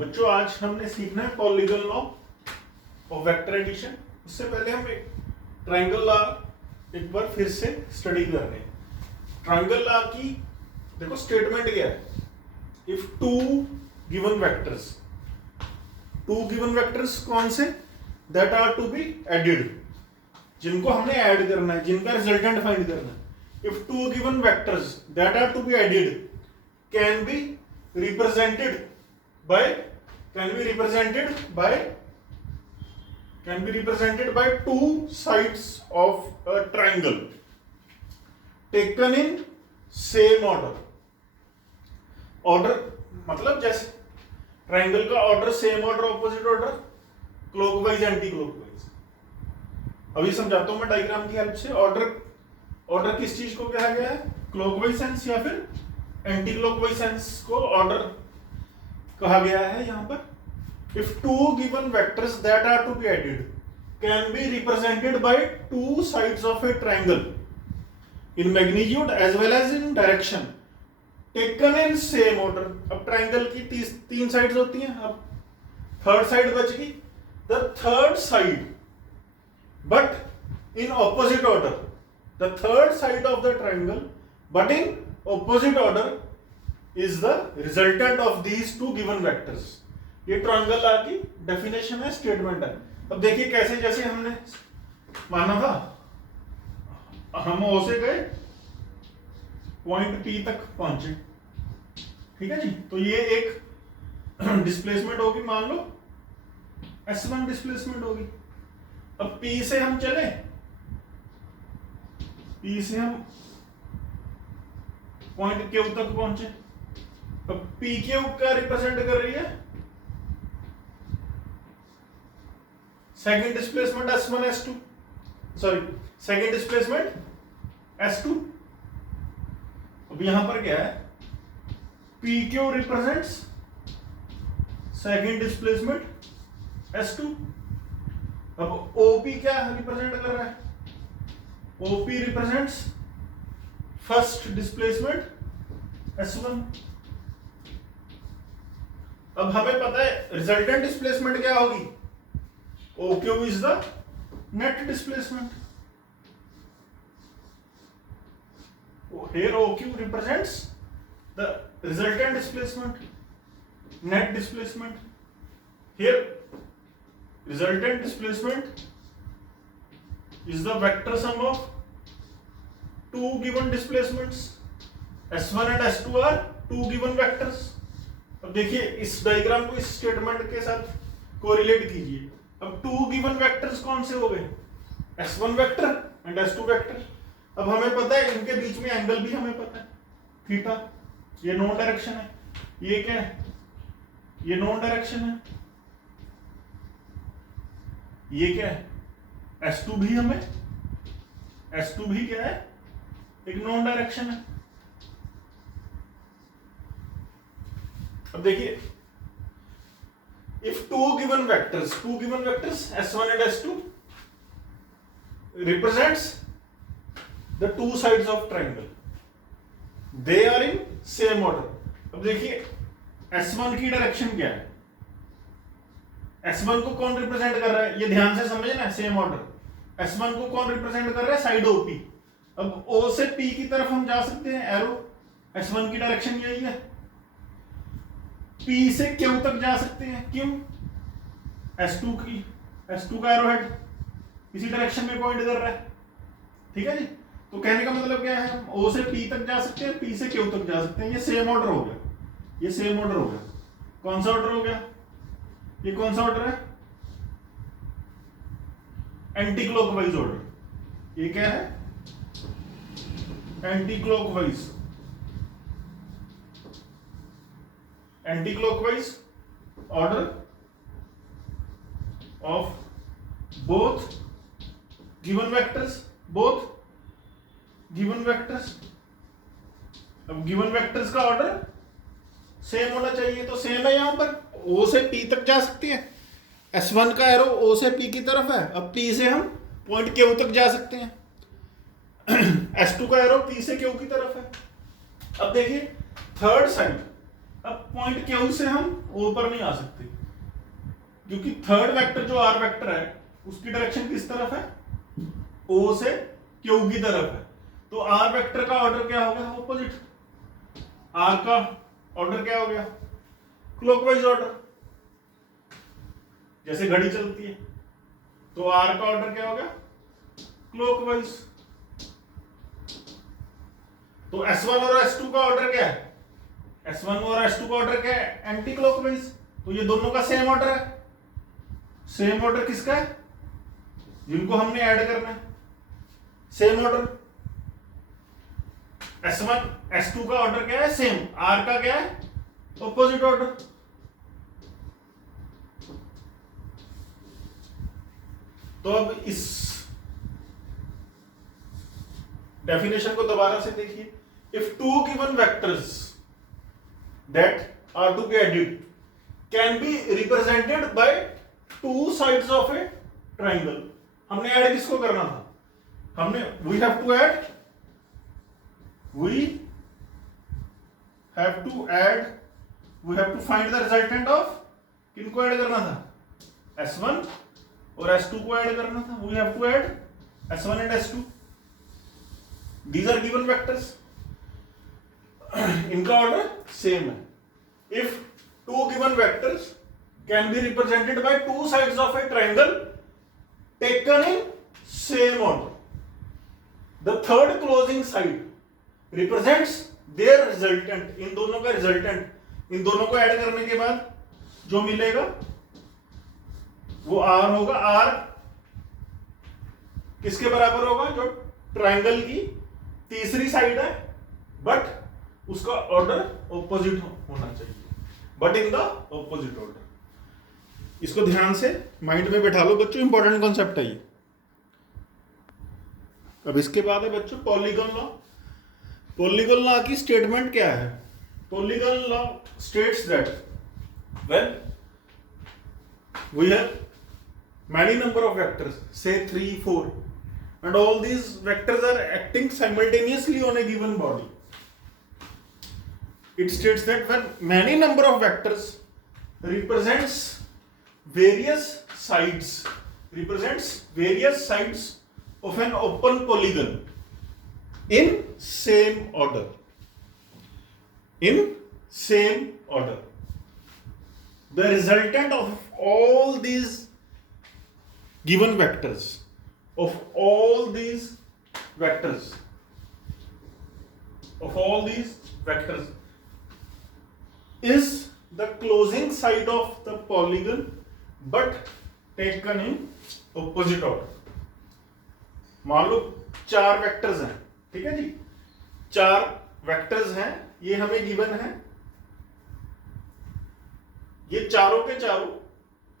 बच्चों आज हमने सीखना है polygon law of vector addition. उससे पहले हम एक ट्रायंगल लॉ एक बार फिर से स्टडी कर रहे हैं। ट्रायंगल लॉ की देखो स्टेटमेंट क्या है। इफ टू गिवन वेक्टर्स कौन से that are to be added, जिनको हमने ऐड करना है, जिनका रिजल्टेंट फाइंड करना है। If two given vectors that are to be added can be represented by two sides of a triangle taken in same order मतलब जैसे ट्राइंगल का order same order, opposite order, clockwise, anti clockwise. अभी समझाता हूं मैं diagram की help से। Order किस चीज को कहा गया है? क्लॉकवाइज सेंस या फिर एंटी क्लॉकवाइज सेंस को ऑर्डर कहा गया है यहां पर। If two given vectors that are to be added can be represented by two sides of a triangle in magnitude as well as in direction taken in same order. अब triangle की तीन sides होती हैं, अब third side बच गई। The third side but in opposite order, the third side of the triangle but in opposite order is the resultant of these two given vectors। ये triangle law की definition है, statement है। अब देखिए कैसे, जैसे हमने माना था हम O से गए पॉइंट P तक पहुंचे, ठीक है जी। तो ये एक डिस्प्लेसमेंट होगी, मान लो S1 डिस्प्लेसमेंट होगी। अब P से हम चले, P से हम पॉइंट Q तक पहुंचे। अब PQ क्या रिप्रेजेंट कर रही है? Second displacement S1 S2, sorry second displacement S2। अब यहां पर क्या है? PQ represents second displacement S2। अब OP क्या रिप्रेजेंट कर रहा है? OP represents first displacement S1। अब हमें पता है रिजल्टेंट डिस्प्लेसमेंट क्या होगी? OQ is the net displacement. Here OQ represents the resultant displacement, net displacement. Here resultant displacement is the vector sum of two given displacements। S1 and S2 are two given vectors। अब देखिए इस diagram को इस statement के साथ correlate कीजिए। अब to given vectors कौन से हो गए? S1 vector and S2 vector. अब हमें पता है इनके बीच में एंगल भी हमें पता है, थीटा। ये नॉन डायरेक्शन है, ये क्या है? ये नॉन डायरेक्शन है। ये क्या है? S2 भी हमें, S2 भी क्या है? एक नॉन डायरेक्शन है। अब देखिए if two given vectors S1 and S2 represents the two sides of triangle, they are in same order। अब देखिए S1 की डायरेक्शन क्या है? S1 को कौन रिप्रेजेंट कर रहा है? ये ध्यान से समझना, सेम ऑर्डर। S1 को कौन रिप्रेजेंट कर रहा है? Side OP। अब O से P की तरफ हम जा सकते हैं, एरो। S1 की डायरेक्शन यही है। P से Q तक जा सकते हैं, क्यों? S2 का एरो हेड इसी डायरेक्शन में पॉइंट कर रहा है, ठीक है जी। तो कहने का मतलब क्या है? हम O से P तक जा सकते हैं, P से Q तक जा सकते हैं। ये सेम ऑर्डर हो गया, ये सेम ऑर्डर हो गया। कौन सा ऑर्डर हो गया? ये कौन सा ऑर्डर है? Anti clockwise order. ये क्या है? Anti clockwise order of both given vectors. अब गिवन वेक्टर्स का ऑर्डर सेम होना चाहिए, तो सेम है। यहां पर O से P तक जा सकती है। S1 का एरो O से P की तरफ है, अब P से हम पॉइंट Q तक जा सकते हैं। S2 का एरो P से Q की तरफ है। अब देखिए थर्ड साइड अब पॉइंट क्यू से हम ओ पर नहीं आ सकते, क्योंकि थर्ड वेक्टर जो आर वेक्टर है उसकी डायरेक्शन किस तरफ है, ओ से क्यू की तरफ है। तो आर वेक्टर का ऑर्डर क्या हो गया, ऑपोजिट। आर का ऑर्डर क्या हो गया, क्लॉकवाइज ऑर्डर, जैसे घड़ी चलती है। तो आर का ऑर्डर क्या हो गया, क्लॉकवाइज। तो S1 और S2 का ऑर्डर क्या है, S1 और S2 का ऑर्डर क्या है, एंटी क्लॉकवाइज। तो ये दोनों का सेम ऑर्डर है। सेम ऑर्डर किसका है, जिनको हमने ऐड करना है, सेम ऑर्डर। S1 S2 का ऑर्डर क्या है, सेम। R का क्या है, ऑपोजिट ऑर्डर। तो अब इस डेफिनेशन को दोबारा से देखिए। If two given vectors that are to be added can be represented by two sides of a triangle. हमने ऐड किसको करना था, हमने we have to add we have to find the resultant of, किनको ऐड करना था, S1 और S2 को ऐड करना था। We have to add S1 and S2। These are given vectors. इनका ऑर्डर सेम है। If two given vectors can be represented by two sides of a triangle taken in same order, the third closing side represents their resultant. इन दोनों का resultant, इन दोनों को add करने के बाद जो मिलेगा वो R होगा। R किसके बराबर होगा, जो ट्राइंगल की तीसरी साइड है, बट उसका ऑर्डर ऑपोजिट होना चाहिए, but in the opposite order. इसको ध्यान से माइंड में बैठा लो बच्चों, इंपॉर्टेंट कॉन्सेप्ट है ये। अब इसके बाद है बच्चों पॉलीगॉन लॉ। पॉलीगॉन लॉ की स्टेटमेंट क्या है, polygon law states that when we have many number of vectors, say 3 4, and all these vectors are acting simultaneously on a given body, it states that when many number of vectors represents various sides of an open polygon in same order, the resultant of all these given vectors, is the closing side of the polygon but taken in opposite order। मान लो 4 vectors हैं, ठीक है जी, 4 vectors हैं, ये हमें given है। ये चारों के चारों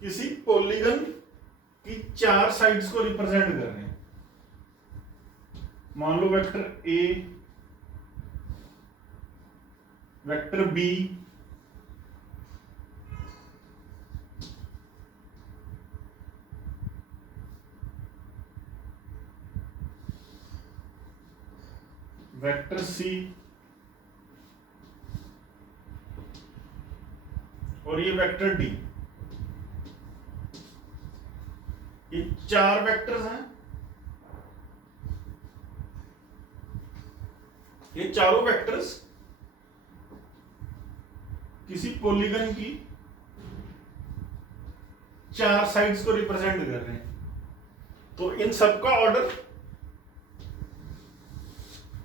किसी पॉलीगन की 4 साइड्स को रिप्रेजेंट कर रहे हैं। मान लो vector A, vector B, vector C और ये वेक्टर डी। ये 4 वेक्टर्स हैं, ये चारों वेक्टर्स किसी पॉलीगन की 4 साइड्स को रिप्रेजेंट कर रहे हैं। तो इन सबका ऑर्डर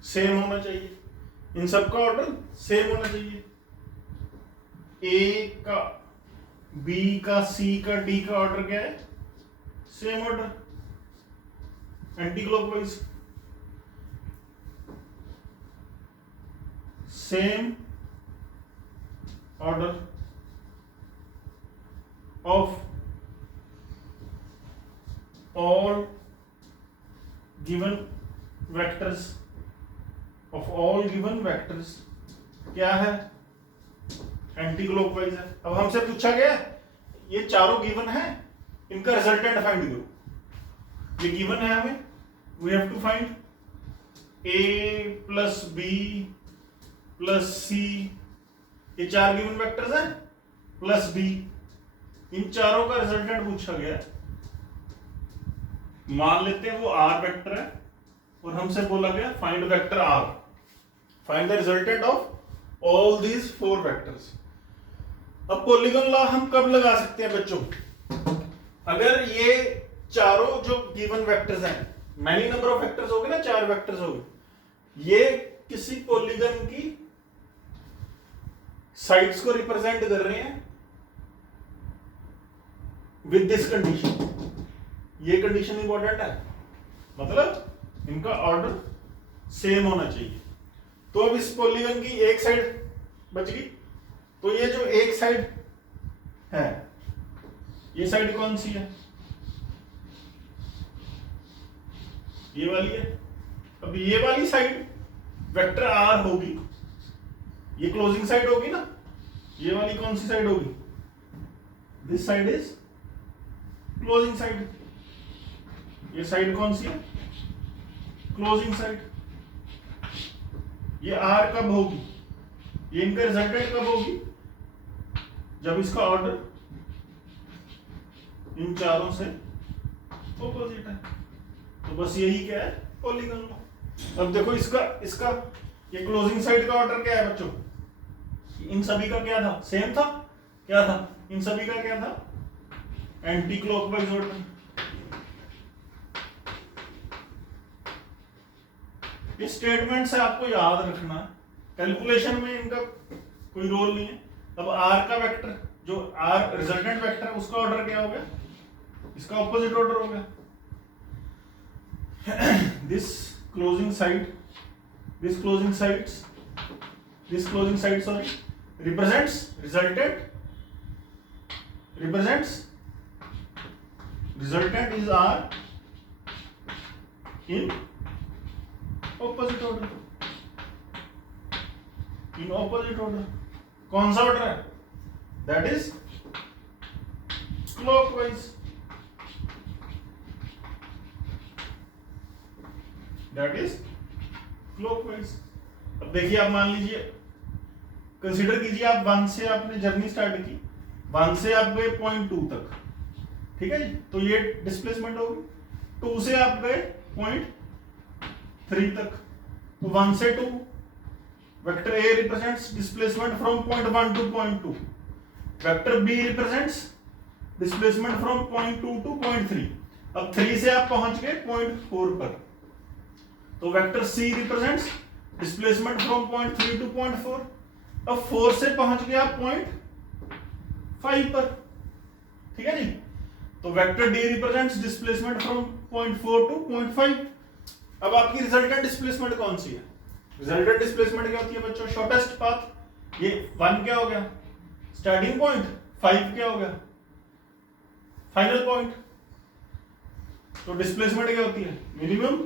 सेम होना चाहिए, इन सबका ऑर्डर सेम होना चाहिए। ए का, बी का, सी का, डी का ऑर्डर क्या है, same order, anti clockwise. Same order of all given vectors, क्या है, एंटी क्लॉकवाइज है। अब हमसे पूछा गया ये चारों गिवन है, इनका रिजल्टेंट फाइंड करो। ये गिवन है हमें, we have to find A plus B plus C ये 4 गिवन वेक्टर्स हैं प्लस b, इन चारों का रिजल्टेंट पूछा गया है। मान लेते हैं वो r वेक्टर है और हमसे बोला गया find vector r, find the resultant of all these 4 vectors. अब पॉलीगॉन लॉ हम कब लगा सकते हैं बच्चों? अगर ये चारों जो गिवन वेक्टर्स हैं, मैनी नंबर ऑफ वेक्टर्स हो गए ना, 4 वेक्टर्स हो गए, ये किसी पॉलीगन की साइड्स को रिप्रेजेंट कर रहे हैं विद दिस कंडीशन। ये कंडीशन इंपॉर्टेंट है, मतलब इनका ऑर्डर सेम होना चाहिए। तो अब इस पॉलीगन की एक साइड बच गई, तो ये जो एक साइड है, ये साइड कौन सी है? ये वाली है। अब ये वाली साइड वेक्टर आर होगी, ये क्लोजिंग साइड होगी ना, ये वाली कौन सी साइड होगी? This side is closing side. ये साइड कौन सी है? Closing side. ये आर कब होगी? ये इनका रिजल्टेंट कब होगी? जब इसका ऑर्डर इन चारों से ऑपोजिट है। तो बस यही क्या है? Polygon law. अब देखो इसका ये क्लोजिंग साइड का ऑर्डर क्या है बच्चों? इन सभी का क्या था? सेम था। क्या था? इन सभी का क्या था? Anti clockwise order. ये स्टेटमेंट से आपको याद रखना है, कैलकुलेशन में इनका कोई रोल नहीं है। अब आर का वेक्टर, जो आर रिजल्टेंट वेक्टर है, उसका ऑर्डर क्या हो गया? इसका ऑपोजिट ऑर्डर हो गया। this closing side sorry represents resultant is R in opposite order, कौन सा ऑर्डर है? दैट इज क्लॉकवाइज, अब देखिए, आप मान लीजिए, कंसीडर कीजिए, आप 1 से आपने जर्नी स्टार्ट की, 1 से आप गए पॉइंट 2 तक, ठीक है जी, तो ये डिस्प्लेसमेंट होगी। 2 से आप गए पॉइंट 3 तक, तो 1 से 2, vector A represents displacement from point 1 to point 2, vector B represents displacement from point 2 to point 3। अब 3 से आप पहुंच गए पॉइंट 4 पर, तो vector C represents displacement from point 3 to point 4। अब 4 से पहुंच गया पॉइंट 5 पर, ठीक है जी, तो vector D represents displacement from point 4 to point 5। अब आपकी रिजल्टेंट डिस्प्लेसमेंट कौन सी है? रिजल्टेंट डिस्प्लेसमेंट क्या होती है बच्चों? Shortest path. ये 1 क्या हो गया? Starting point. 5 क्या हो गया? Final point. तो डिस्प्लेसमेंट क्या होती है? Minimum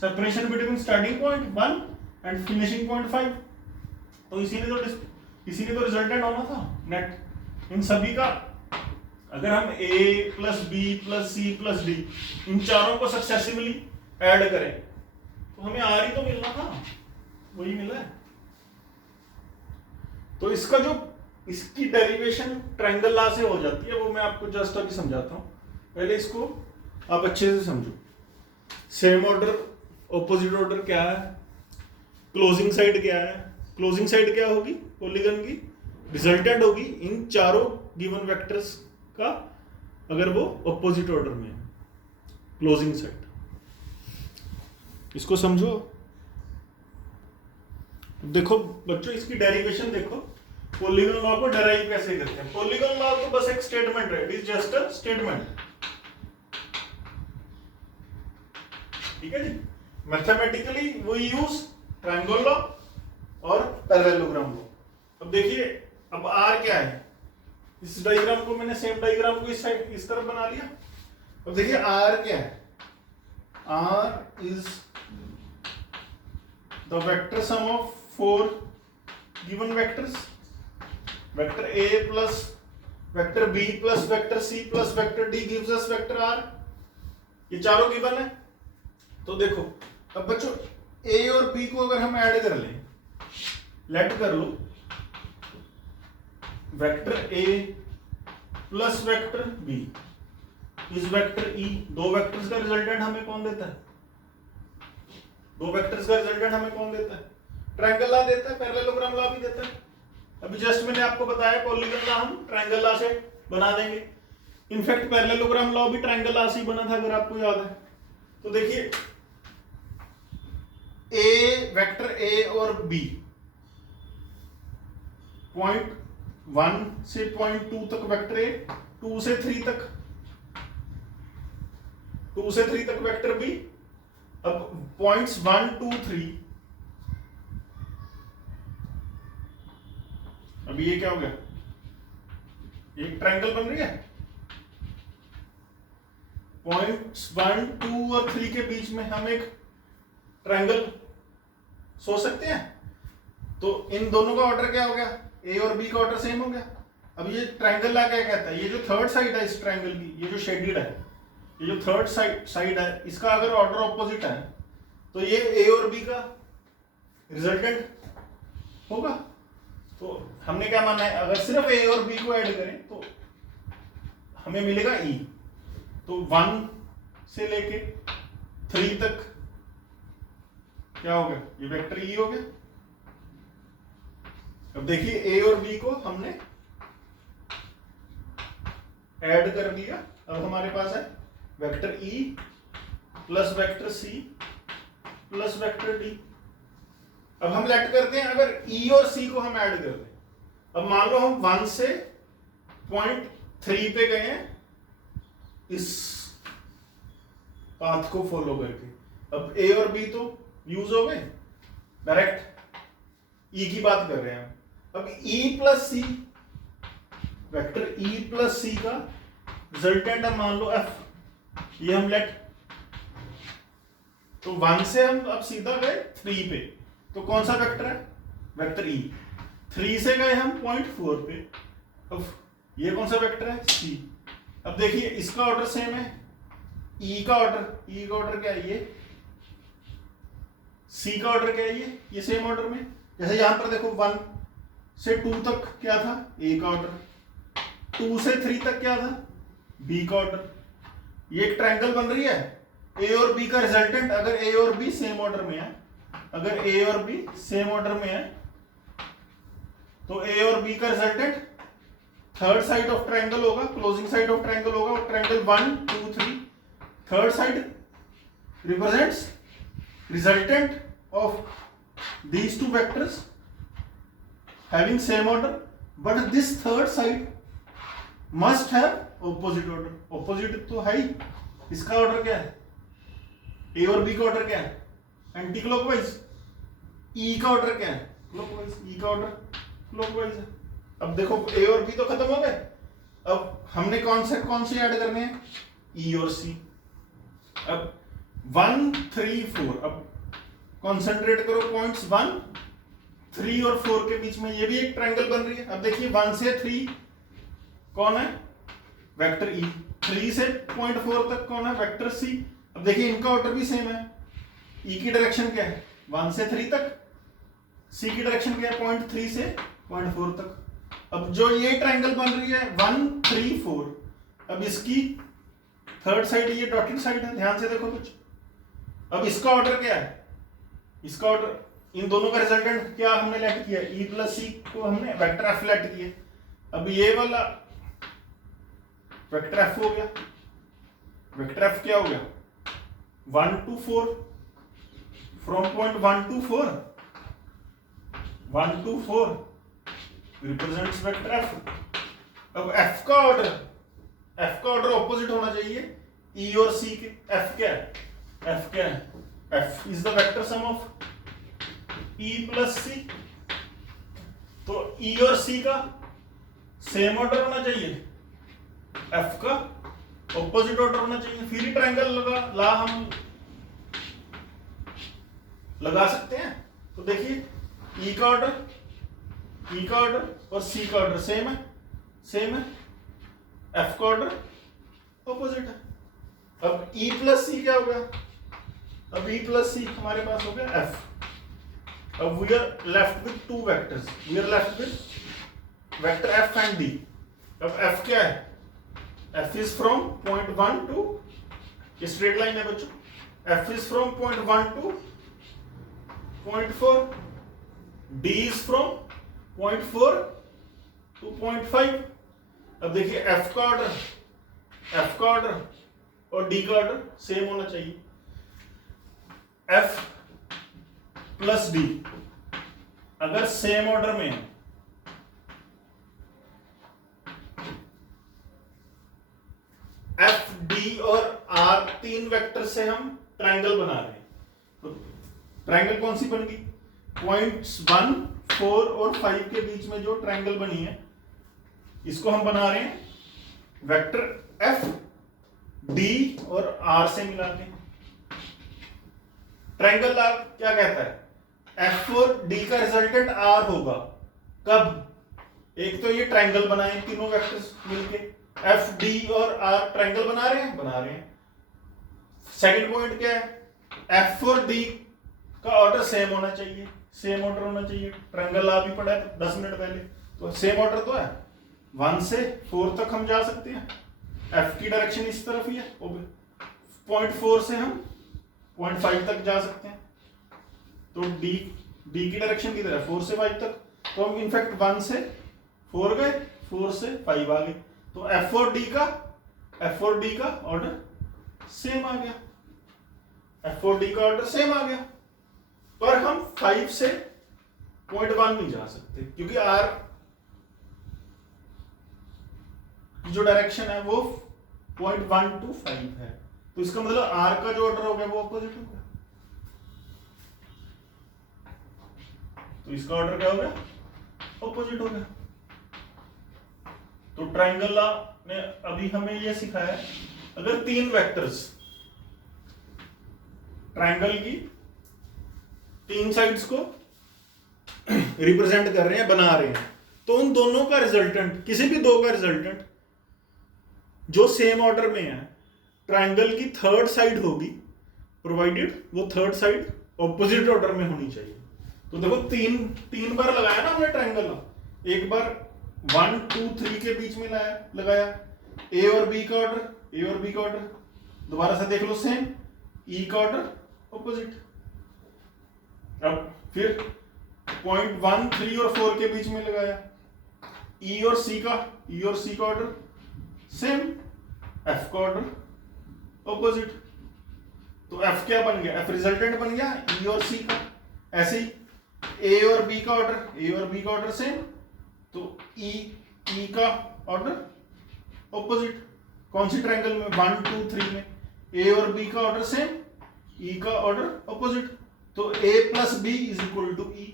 separation between starting point 1 and finishing point 5। तो इसीलिए तो रिजल्टेंट होना था नेट। इन सभी का अगर हम a plus B plus C plus D इन चारों को सक्सेसिवली ऐड करें तो हमें आर ही तो मिलना था, वही मिला है। तो इसकी डेरिवेशन ट्रायंगल लॉ से हो जाती है, वो मैं आपको जस्ट अभी समझाता हूं। पहले इसको आप अच्छे से समझो। सेम ऑर्डर, ऑपोजिट ऑर्डर क्या है, क्लोजिंग साइड क्या है? क्लोजिंग साइड क्या होगी पॉलीगन की? रिजल्टेंट होगी इन चारों गिवन वेक्टर्स का, अगर वो ऑपोजिट ऑर्डर में है, क्लोजिंग साइड। इसको समझो। देखो बच्चों, इसकी डेरिवेशन देखो, पॉलीगन लॉ को डेराइव कैसे करते हैं। पॉलीगन लॉ तो बस एक स्टेटमेंट है, it is just a statement, ठीक है जी। Mathematically we use triangle law और पैरेललोग्राम लॉ। अब देखिए, अब आर क्या है? इस डायग्राम को मैंने सेम डायग्राम को इस तरफ बना लिया। अब देखिए आर क्या है? R is the vector sum of 4 given vectors, vector A plus vector B plus vector C plus vector D gives us vector R. ये चारों गिवन है। तो देखो, अब बच्चों ए और बी को अगर हम ऐड कर लें लेट कर लो vector A plus vector B इस वेक्टर ई, दो वेक्टर्स का रिजल्टेंट हमें कौन देता है? दो वेक्टर्स का रिजल्टेंट हमें कौन देता है? ट्रायंगल लॉ देता है, पैरेललोग्राम लॉ भी देता है। अभी जस्ट मैंने आपको बताया पॉलीगन लॉ हम ट्रायंगल लॉ से बना देंगे। इनफैक्ट पैरेललोग्राम लॉ भी ट्रायंगल लॉ से ही बना था, अगर आपको याद है। तो देखिए ए, वेक्टर ए और बी पॉइंट 1 से पॉइंट 2 तक वेक्टर ए, 2 से 3 तक, 2 से 3 तक वेक्टर बी। अब पॉइंट्स 1 2 3, अभी ये क्या हो गया? एक ट्रायंगल बन रही है। पॉइंट्स 1 2 और 3 के बीच में हम एक ट्रायंगल सोच सकते हैं। तो इन दोनों का ऑर्डर क्या हो गया? ए और बी का ऑर्डर सेम हो गया। अब ये ट्रायंगल ला क्या कहता है? ये जो थर्ड साइड है इस ट्रायंगल की, ये जो शेडेड है, ये जो थर्ड साइड है, इसका अगर ऑर्डर ऑपोजिट है तो ये ए और बी का रिजल्टेंट होगा। तो हमने क्या माना है? अगर सिर्फ ए और बी को ऐड करें तो हमें मिलेगा ई। तो 1 से लेके 3 तक क्या हो गया? ये वेक्टर ई हो गया। अब देखिए ए और बी को हमने ऐड कर दिया। अब हमारे पास है vector E plus vector C plus vector D. अब हम लेट करते हैं, अगर ई और सी को हम ऐड कर दें। अब मान लो हम 1 से पॉइंट 3 पे गए हैं इस पाथ को फॉलो करके। अब ए और बी तो यूज हो गए, डायरेक्ट ई की बात कर रहे हैं। अब ई प्लस सी, वेक्टर ई प्लस सी का रिजल्टेंट है मान लो एफ, ये हम लेट। तो 1 से हम अब सीधा गए 3 पे, तो कौन सा वेक्टर है? वेक्टर ई। 3 से गए हम पॉइंट 4 पे, अब ये कौन सा वेक्टर है? सी। अब देखिए इसका ऑर्डर सेम है, ई का ऑर्डर क्या है? ये। सी का ऑर्डर क्या है? ये सेम ऑर्डर में। जैसे यहां पर देखो 1 से 2 तक क्या था? ए का ऑर्डर। 2 से 3 तक क्या था? बी का ऑर्डर। ये एक ट्रायंगल बन रही है। ए और बी का रिजल्टेंट, अगर ए और बी सेम ऑर्डर में है, अगर ए और बी सेम ऑर्डर में है तो ए और बी का resultant third side of triangle होगा, क्लोजिंग साइड ऑफ ट्रायंगल होगा। और triangle 1 2 3, third side represents resultant of these two vectors having same order, but this third side must have opposite order. opposite तो है ही। इसका order क्या है? ए और B का ऑर्डर क्या है? Anti clockwise. ई का ऑर्डर क्या है? क्लॉकवाइज। ई का ऑर्डर क्लॉकवाइज है। अब देखो ए और बी तो खत्म हो गए। अब हमने कौन से ऐड करने हैं? ई और सी। अब 1 3 4, अब कॉन्सेंट्रेट करो पॉइंट्स 1 3 और 4 के बीच में, ये भी एक ट्रायंगल बन रही है। अब देखिए 1 से 3 कौन है? वेक्टर ई। 3 से पॉइंट 4 तक कौन है? Vector C. अब देखिए इनका ऑर्डर भी सेम है। ई की डायरेक्शन क्या है? 1 से 3 तक। सी की डायरेक्शन क्या है? पॉइंट 3 से पॉइंट 4 तक। अब जो ये ट्रायंगल बन रही है 1 3 4, अब इसकी थर्ड साइड ये डॉटेड साइड है, ध्यान से देखो कुछ। अब इसका ऑर्डर क्या है? इसका ऑर्डर, इन दोनों का रिजल्टेंट क्या हमने लेट किया? ई प्लस सी को हमने वेक्टर एफ लेट किया। अब ये वाला वेक्टर एफ हो गया। वेक्टर एफ क्या हो गया? 1 to 4, from point 1 to 4, 1 to 4 represents vector F. अब एफ का ऑर्डर ऑपोजिट होना चाहिए ई और सी के। एफ क्या है? एफ क्या है? F is the vector sum of E plus C. तो ई और सी का सेम ऑर्डर होना चाहिए, एफ का ऑपोजिट ऑर्डर होना चाहिए, फिर ही ट्रायंगल ला हम लगा सकते हैं। तो देखिए ई का ऑर्डर और सी का ऑर्डर सेम है, एफ का ऑर्डर ऑपोजिट है। अब ई प्लस सी क्या हो गया? अब ई प्लस सी हमारे पास हो गया एफ। अब we are left with two vectors, we are left with vector F and D. अब एफ क्या है, F is from point 1 to, ये स्ट्रेट लाइन है बच्चों, F is from point 1 to point 4, D is from point 4 to point 5। अब देखिए F का order और डी का ऑर्डर सेम होना चाहिए। एफ प्लस डी अगर सेम ऑर्डर में है, एफ डी और आर तीन वेक्टर से हम ट्राइंगल बना रहे हैं, तो ट्राइंगल कौन सी बन गई, पॉइंट्स 1, 4 और 5 के बीच में जो ट्राइंगल बनी है इसको हम बना रहे हैं वेक्टर एफ डी और आर से मिला के। ट्राइंगल क्या कहता है, एफ और डी का रिजल्टेंट आर होगा। कब, एक तो ये ट्राइंगल बनाए तीनों वेक्टर्स मिलके, एफ डी और आर ट्राइंगल बना रहे हैं। सेकंड पॉइंट क्या है, एफ और डी का ऑर्डर सेम होना चाहिए, सेम ऑर्डर होना चाहिए। ट्राइंगल आ भी पड़ा है 10 मिनट पहले, तो सेम ऑर्डर तो है, 1 से 4 तक हम जा सकते हैं। एफ की डायरेक्शन इस तरफ ही है, पॉइंट 4 से हम पॉइंट 5 तक जा सकते हैं। तो डी की डायरेक्शन किधर है, 4 से 5 तक, तो हम इनफैक्ट 1 से 4 गए, 4 से 5 आ गए, तो एफ और डी का ऑर्डर सेम आ गया, एफ और डी का ऑर्डर सेम आ गया। पर हम 5 से पॉइंट 1 नहीं जा सकते, क्योंकि आर की जो डायरेक्शन है वो पॉइंट 1 टू 5 है, तो इसका मतलब आर का जो ऑर्डर हो गया वो अपोजिट हो गया, तो इसका ऑर्डर क्या हो गया, अपोजिट हो गया। तो ट्राइंगल ने अभी हमें यह सिखाया है, अगर तीन वेक्टर्स ट्राइंगल की तीन साइड्स को रिप्रेजेंट कर रहे हैं, बना रहे हैं, तो उन दोनों का रिजल्टेंट, किसी भी दो का रिजल्टेंट जो सेम ऑर्डर में है, ट्राइंगल की थर्ड साइड होगी, प्रोवाइडेड वो थर्ड साइड ऑपोजिट ऑर्डर में होनी चाहिए। तो देखो तीन बार लगाया ना हमने ट्राइंगल, एक बार 1, 2, 3 के बीच में लगाया, ए और बी का ऑर्डर, दोबारा से देख लो सेम, ई का ऑर्डर ऑपोजिट। अब फिर पॉइंट 1, 3 और 4 के बीच में लगाया, ई और सी का ऑर्डर सेम, एफ का ऑर्डर ऑपोजिट। तो एफ क्या बन गया, एफ रिजल्टेंट बन गया ई और सी का। ऐसे ही ए और बी का ऑर्डर सेम, तो ई का ऑर्डर ऑपोजिट। कौन सी ट्रायंगल में, 1, 2, 3 में ए और बी का ऑर्डर सेम, ई का ऑर्डर ऑपोजिट, तो A plus B is equal to E.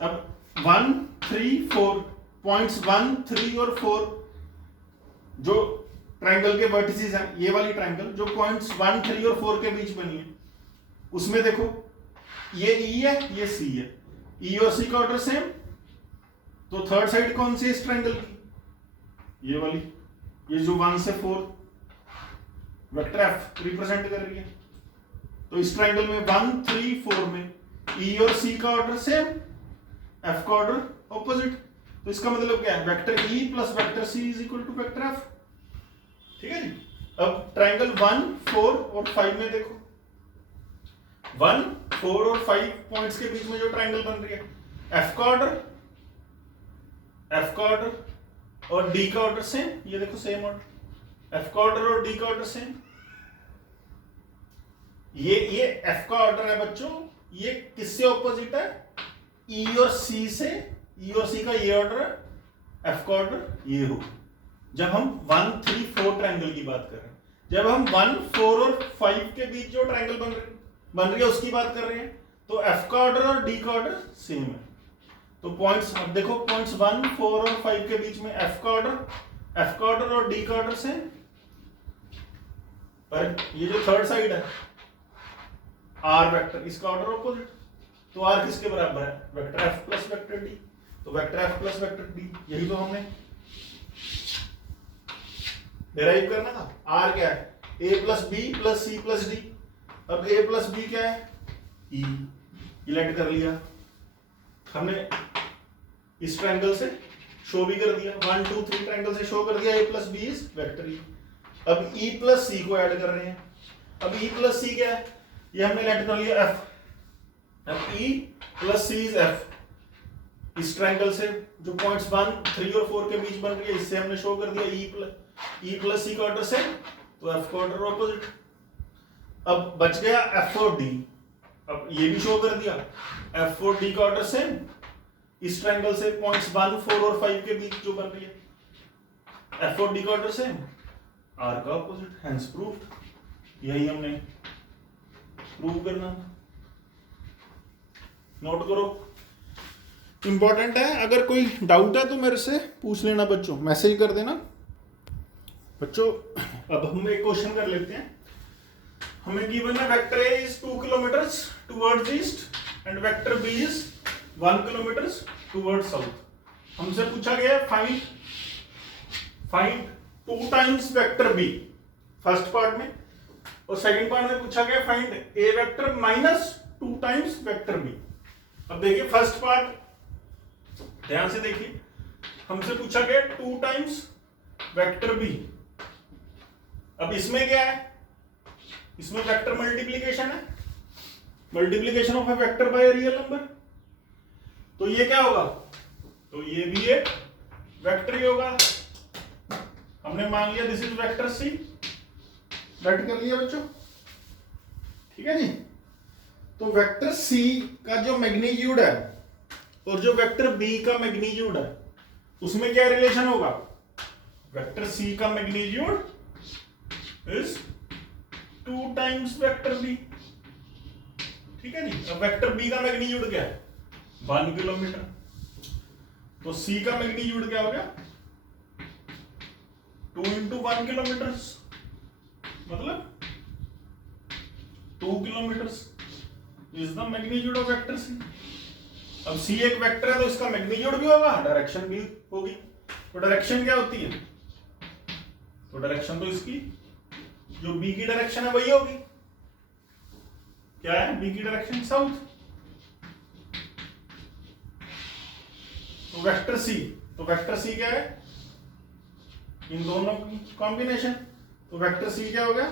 अब 1, 3, 4 पॉइंट्स 1, 3 और 4 जो ट्रायंगल के वर्टिसेस हैं, ये वाली ट्रायंगल जो पॉइंट्स 1, 3 और 4 के बीच बनी है, उसमें देखो ये ई है, ये सी है, ई और सी का ऑर्डर सेम, तो थर्ड साइड कौन सी है इस ट्रायंगल की, ये वाली, ये जो 1 से 4 वेक्टर एफ रिप्रेजेंट कर रही है। तो इस ट्रायंगल में 1, 3, 4 में ई और सी का ऑर्डर सेम, एफ का ऑर्डर ऑपोजिट, तो इसका मतलब क्या है, vector E plus vector C is equal to vector F. ठीक है जी। अब ट्रायंगल 1, 4 और 5 में देखो, 1, 4 और 5 पॉइंट्स के बीच में जो ट्रायंगल बन रही है, एफ का ऑर्डर और डी का ऑर्डर सेम, ये देखो सेम ऑर्डर, एफ का ऑर्डर और डी का ऑर्डर सेम। ये एफ का ऑर्डर है बच्चों, ये किससे ऑपोजिट है, ई और सी से, ई और सी का ये ऑर्डर है, एफ का ऑर्डर ये हो। जब हम 1, 3, 4 ट्रायंगल की बात कर रहे हैं, जब हम 1, 4 और 5 के बीच जो ट्रायंगल बन रही है उसकी बात कर रहे हैं, तो एफ का ऑर्डर और डी का ऑर्डर सेम है। तो पॉइंट्स देखो, पॉइंट्स 1, 4 और 5 के बीच में एफ का ऑर्डर और डी का ऑर्डर सेम, पर ये जो थर्ड साइड है आर वेक्टर, इसका ऑर्डर ऑपोजिट, तो आर किसके बराबर है, vector F plus vector D, तो vector F plus vector D, यही तो हमने डिराइव करना था। आर क्या है, A plus B plus C plus D. अब ए प्लस बी क्या है, ई, इलेक्ट कर लिया, हमने इस ट्रायंगल से शो भी कर दिया, 1 2 3 ट्रायंगल से शो कर दिया A plus B is vector E. अब ई प्लस सी को ऐड कर रहे हैं। अब ई प्लस सी क्या है, ये हमने लेट कर लिया एफ। अब E plus C is F. इस ट्रायंगल से जो पॉइंट्स 1 3 और 4 के बीच बन रही है, इससे हमने शो कर दिया ई प्लस सी का ऑर्डर सेम, तो एफ का ऑर्डर ऑपोजिट। अब बच गया एफ और डी। अब ये भी शो कर दिया एफ और डी का ऑर्डर सेम, इस ट्रायंगल से पॉइंट्स 1 4 और 5 के बीच जो बन रही है, एफ और डी का ऑर्डर सेम, आर का ऑपोजिट, हेंस प्रूव्ड। यही हमने प्रूव करना। नोट करो, इंपॉर्टेंट है। अगर कोई डाउट है तो मेरे से पूछ लेना बच्चों, मैसेज कर देना बच्चों। अब हम एक क्वेश्चन कर लेते हैं। हमें गिवन है vector A is 2 kilometers towards east and vector B is 1 kilometers towards south. हमसे पूछा गया है find 2 times vector B first part में, और सेकंड पार्ट में पूछा गया find A vector minus 2 times vector B. अब देखिए फर्स्ट पार्ट ध्यान से देखिए, हमसे पूछा गया 2 टाइम्स वेक्टर बी। अब इसमें क्या है, इसमें वेक्टर मल्टीप्लीकेशन है, multiplication of A vector by a real number. तो ये क्या होगा, तो ये भी एक वेक्टर ही होगा। हमने मान लिया this is vector C, write कर लिया बच्चों, ठीक है जी। तो वेक्टर सी का जो मैग्नीट्यूड है और जो वेक्टर बी का मैग्नीट्यूड है, उसमें क्या रिलेशन होगा, वेक्टर सी का magnitude is 2 times vector B, ठीक है जी। अब वेक्टर बी का मैग्नीट्यूड क्या है, 1 किलोमीटर, तो सी का मैग्नीट्यूड क्या हो गया, 2 × 1 किलोमीटर, मतलब 2 kilometre is the magnitude of vector C. अब सी एक वेक्टर है तो इसका मैग्नीट्यूड भी होगा, डायरेक्शन भी होगी। तो डायरेक्शन क्या होती है, तो डायरेक्शन तो इसकी जो बी की डायरेक्शन है वही होगी। क्या है, बी की डायरेक्शन साउथ। तो वेक्टर सी क्या है, इन दोनों की कॉम्बिनेशन। तो वेक्टर सी क्या हो गया,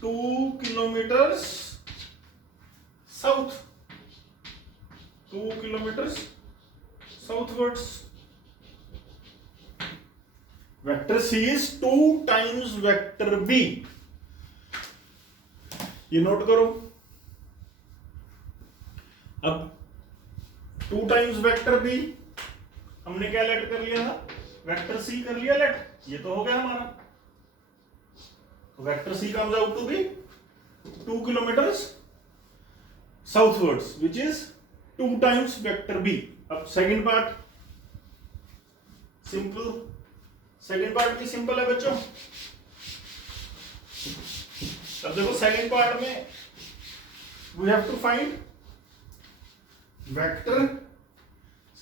2 kilometre south, 2 kilometre southwards. Vector C is 2 times vector B, ये नोट करो। अब 2 टाइम्स वेक्टर बी हमने क्या लेट कर लिया था, वेक्टर सी कर लिया लेट, ये तो हो गया हमारा। तो vector C comes out to be 2 kilometre southwards which is 2 times vector B. अब second part simple, second part भी सिंपल है बच्चों। अब देखो सेकंड पार्ट में we have to find vector.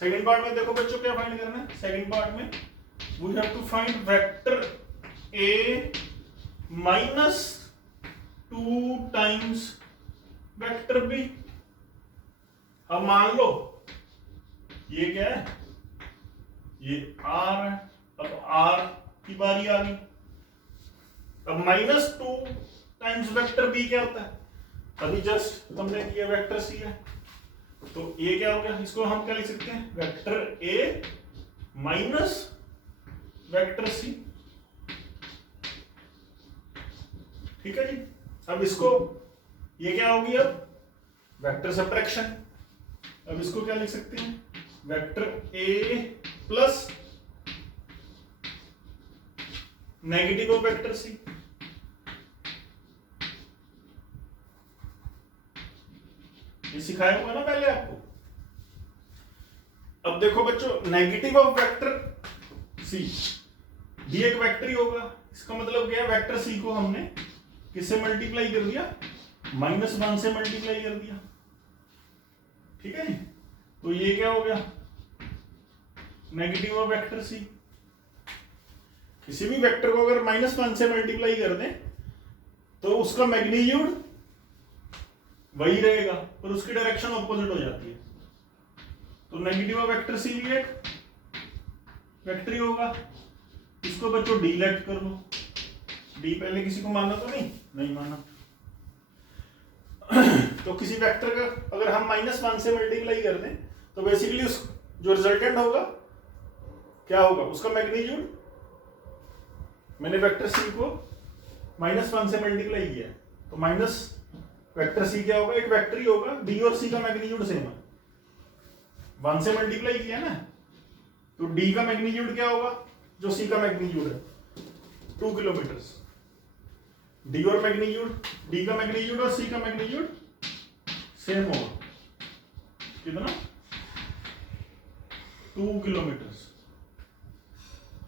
Second part में देखो बच्चों क्या फाइंड करना है, सेकंड पार्ट में we have to find vector A minus 2 times vector B. अब मान लो ये क्या है, ये आर है। अब आर की बारी आ गई। अब -2 टाइम्स वेक्टर बी क्या होता है, अभी जस्ट हमने किया वेक्टर सी है, तो ए क्या हो गया, इसको हम क्या लिख सकते हैं, vector A minus vector C, ठीक है जी। अब इसको ये क्या होगी, अब वेक्टर सब्ट्रैक्शन। अब इसको क्या लिख सकते हैं, vector A plus negative of vector C. ये सिखाया होगा ना पहले आपको। अब देखो बच्चों, नेगेटिव ऑफ वेक्टर सी, ये एक वेक्टर ही होगा। इसका मतलब क्या है, वेक्टर सी को हमने किससे मल्टीप्लाई कर दिया, -1 से मल्टीप्लाई कर दिया, ठीक है जी। तो ये क्या हो गया, नेगेटिव ऑफ वेक्टर सी। किसी भी वेक्टर को अगर -1 से मल्टीप्लाई कर दें तो उसका मैग्नीट्यूड वही रहेगा पर उसकी डायरेक्शन ऑपोजिट हो जाती है। तो नेगेटिव वेक्टर सी भी एक वेक्टर ही होगा। इसको बच्चों डी लेट कर लो। डी पहले किसी को माना तो नहीं माना। तो किसी वेक्टर का अगर हम -1 से मल्टीप्लाई कर दें तो बेसिकली उस जो रिजल्टेंट होगा क्या होगा, उसका मैग्नीट्यूड, मैंने वेक्टर सी को -1 से मल्टीप्लाई किया तो माइनस वेक्टर सी क्या होगा, एक वेक्टर ही होगा। डी और सी का मैग्नीट्यूड सेम है, 1 से मल्टीप्लाई किया ना, तो डी का मैग्नीट्यूड क्या होगा जो सी का मैग्नीट्यूड है 2 किलोमीटर। डी और मैग्नीट्यूड, डी का मैग्नीट्यूड और सी का मैग्नीट्यूड सेम होगा, कितना 2 किलोमीटर।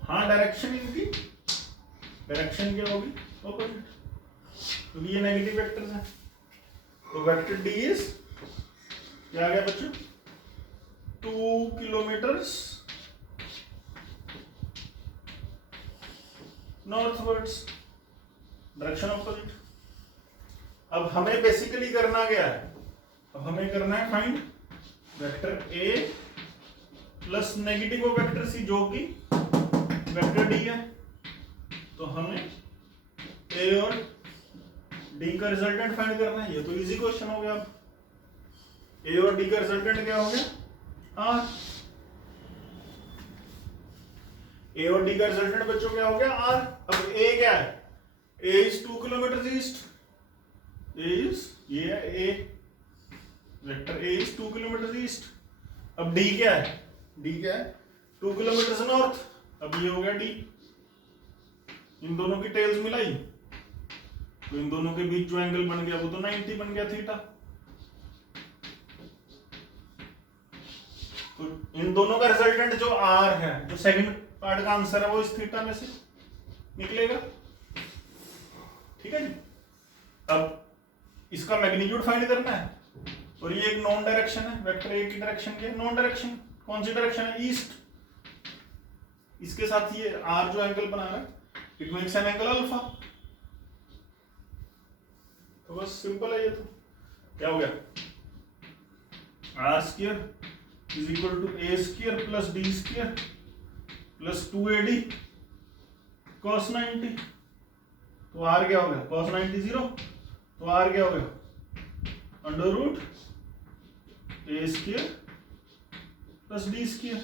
हाँ डायरेक्शन इनकी, डायरेक्शन क्या होगी ऑपोजिट, क्योंकि ये नेगेटिव वेक्टर्स हैं। तो वेक्टर डी इज क्या आ गया बच्चों 2 किलोमीटर नॉर्थवर्ड्स, डायरेक्शन ऑपोजिट। अब हमें बेसिकली करना क्या है, अब हमें करना है find vector A plus negative vector C जो कि वेक्टर डी है। तो हमें ए और डी का रिजल्टेंट फाइंड करना है। ये तो इजी क्वेश्चन हो गया। अब ए और डी का रिजल्टेंट क्या हो गया आर। ए और डी का रिजल्टेंट बच्चों क्या हो गया आर। अब ए क्या है, A is 2 kilometer east, A is ये है A, vector A is 2 kilometer east. अब डी क्या है, डी क्या है 2 किलोमीटर नॉर्थ। अब ये हो गया डी, इन दोनों की टेल्स मिलाई तो इन दोनों के बीच जो एंगल बन गया वो तो 90 बन गया थीटा। तो इन दोनों का रिजल्टेंट जो आर है, जो सेकंड पार्ट का आंसर है वो इस थीटा में से निकलेगा। ठीक है जी। अब इसका मैग्नीट्यूड फाइंड करना है और ये एक नॉन डायरेक्शन है, वेक्टर ए की डायरेक्शन क्या है नॉन डायरेक्शन। कौन सी डायरेक्शन है ईस्ट। इसके साथ ये आर जो एंगल बना रहा है it makes an angle alpha. तो बस सिंपल है ये। तो क्या हो गया R square is equal to A square plus D square plus 2AD cos 90। तो आर क्या हो गया cos 90 0। तो आर क्या हो गया under root A square plus D square.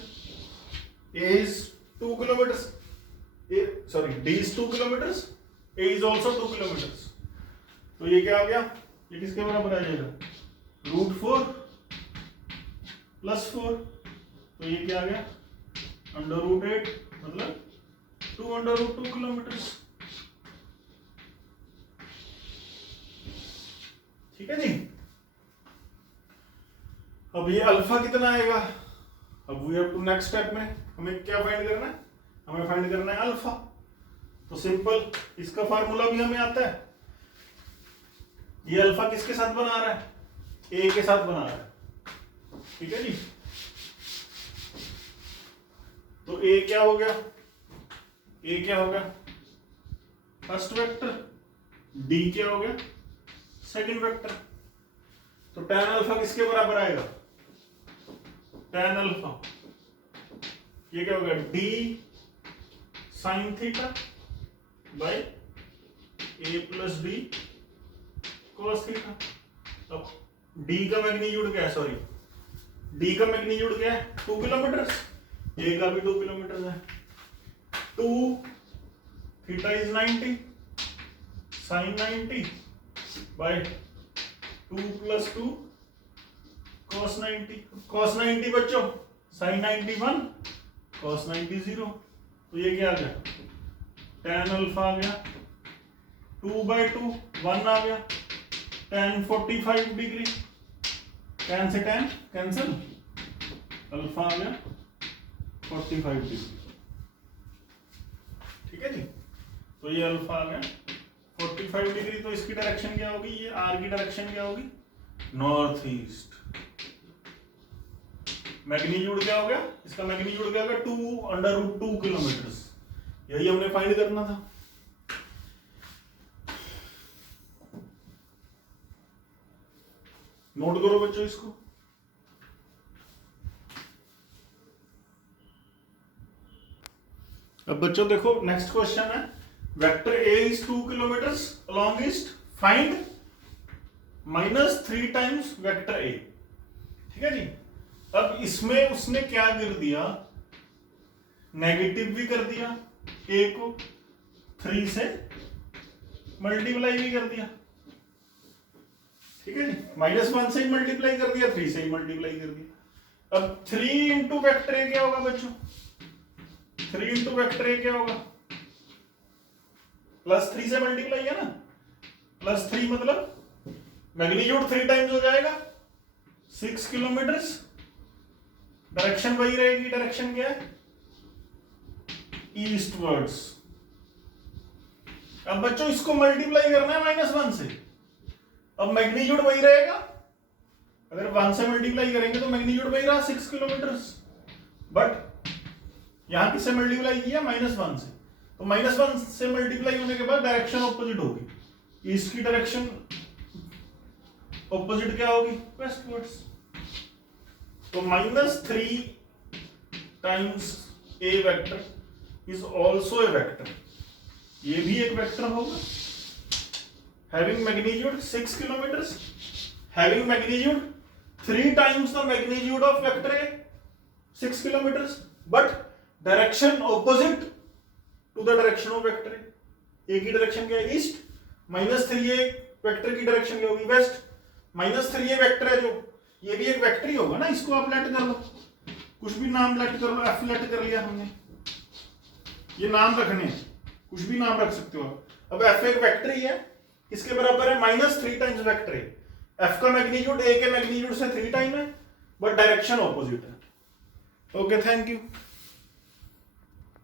A is 2 kilometre, D is 2 kilometre, A is also 2 kilometre. तो ये क्या आ गया, ये किसके बराबर आ जाएगा √4 + 4। तो ये क्या आ गया √8 मतलब 2 किलोमीटर। ठीक है जी। अब ये अल्फा कितना आएगा, अब we have to next step में हमें क्या फाइंड करना है, हमें फाइंड करना है अल्फा। तो सिंपल इसका फार्मूला भी हमें आता है। ये अल्फा किसके साथ बना रहा है, ए के साथ बना रहा है। ठीक है जी। तो ए क्या हो गया, ए क्या हो गया फर्स्ट वेक्टर, डी क्या हो गया सेकंड वेक्टर। तो tan अल्फा किसके बराबर आएगा, tan अल्फा ये क्या हो गया d sin theta by a plus D cos theta. अब d का मैग्नीट्यूड क्या है, सॉरी d का मैग्नीट्यूड क्या है 2 किलोमीटर, a का भी 2 किलोमीटर है। 2 theta is 90 sin 90 bye 2 + 2 cos 90। cos 90 बच्चों sin 90 1 cos 90 0। तो ये क्या आ गया tan अल्फा आ गया 2/2 1 आ गया tan 45 डिग्री, tan से tan कैंसिल, अल्फा आ गया 45 डिग्री। ठीक है जी। तो ये अल्फा आ गया 45 डिग्री। तो इसकी डायरेक्शन क्या होगी, ये आर की डायरेक्शन क्या होगी नॉर्थ ईस्ट। मैग्नीट्यूड क्या हो गया, इसका मैग्नीट्यूड क्या हो गया 2 किलोमीटर। यही हमने फाइंड करना था। नोट करो बच्चों इसको। अब बच्चों देखो नेक्स्ट क्वेश्चन है, vector A is 2 kilometres along east, find -3 times vector A. ठीक है जी। अब इसमें उसने क्या कर दिया, नेगेटिव भी कर दिया, ए को 3 से मल्टीप्लाई भी कर दिया। ठीक है जी, -1 से ही मल्टीप्लाई कर दिया, 3 से ही मल्टीप्लाई कर दिया। अब 3 इंटू वेक्टर ए क्या होगा बच्चों, 3 इंटू वेक्टर ए क्या होगा, +3 से मल्टीप्लाई है ना, +3 मतलब मैग्नीट्यूड 3 टाइम्स हो जाएगा, 6 किलोमीटर्स। डायरेक्शन वही रहेगी, डायरेक्शन क्या है, ईस्टवर्ड्स। अब बच्चों इसको मल्टीप्लाई करना है -1 से, अब मैग्नीट्यूड वही रहेगा, अगर 1 से मल्टीप्लाई करेंगे तो मैग्नीट्यूड वही रहा 6 किलोमीटर्स, बट यहां किससे मल्टीप्लाई किया, -1 से, तो -1 से मल्टीप्लाई होने के बाद डायरेक्शन ऑपोजिट होगी, ईस्ट की डायरेक्शन ऑपोजिट क्या होगी, वेस्टवर्ड्स। तो -3 times A vector is also a vector, ये भी एक वेक्टर होगा, having magnitude 6 kilometres, having magnitude 3 times the magnitude of vector A 6 kilometres, but direction opposite to the direction of vector A की direction क्या है, east, -3a vector की direction क्या होगी, वेस्ट। -3a वेक्टर है जो, ये भी एक वेक्टर ही होगा ना, इसको आप लेट कर लो, कुछ भी नाम लेट कर लो, एफ लेट कर लिया हमने, ये नाम रखने हैं, कुछ भी नाम रख सकते हो आप। अब एफ एक वेक्टर ही है, इसके बराबर है -3 टाइम्स वेक्टर ए, एफ का मैग्नीट्यूड ए के मैग्नीट्यूड से 3 टाइम है, बट डायरेक्शन ऑपोजिट है। Okay, thank you.